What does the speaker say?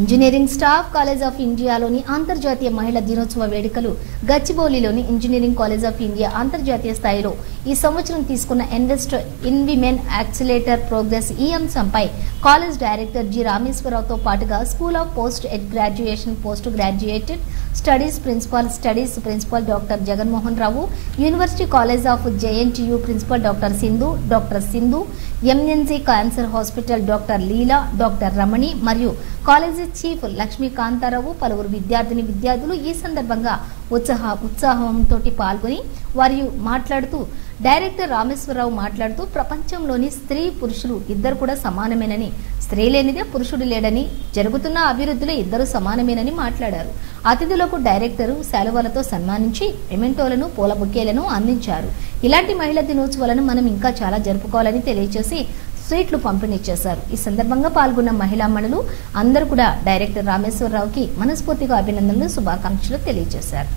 Engineering staff college of ఇండియాలోని అంతర్జాతీయ మహిళా దినోత్సవ వేడుకలు గచ్చిబౌలిలోని ఇంజనీరింగ్ కాలేజ్ ఆఫ్ ఇండియా అంతర్జాతీయ స్థాయిలో ఈ సంవత్సరం తీసుకున్న invest in women accelerator progress ఈ అంశంపై కాలేజ్ డైరెక్టర్ జి రామేశ్వరరావుతో పాటుగా school of post graduation post graduated studies principal doctor Jaganmohan Rao, university college of JNTU principal doctor Sindhu, MNJ cancer hospital doctor Leela, doctor Ramani మరియు కాలేజీ చీఫ్ లక్ష్మీకాంతారావు పలువురు విద్యార్థులు ఈ సందర్భంగా ఉత్సాహంతో పాల్గొని వారు మాట్లాడుతూ డైరెక్టర్ రామేశ్వరరావు మాట్లాడుతూ ప్రపంచంలోని స్త్రీ పురుషులు ఇద్దరు కూడా సమానమేనని, స్త్రీ లేనిదే పురుషుడు లేడని, జరుగుతున్న అభివృద్ధిలో ఇద్దరు సమానమేనని మాట్లాడారు. అతిథులకు డైరెక్టరు శాలువాలతో సన్మానించి మెమెంటోలను, పూల బొకేలను అందించారు. ఇలాంటి మహిళా దినోత్సవాలను మనం ఇంకా చాలా జరుపుకోవాలని తెలియజేసి స్వీట్లు పంపిణీ చేశారు. ఈ సందర్భంగా పాల్గొన్న మహిళామణులు అందరూ కూడా డైరెక్టర్ రామేశ్వరరావుకి మనస్ఫూర్తిగా అభినందనలు, శుభాకాంక్షలు తెలియజేశారు.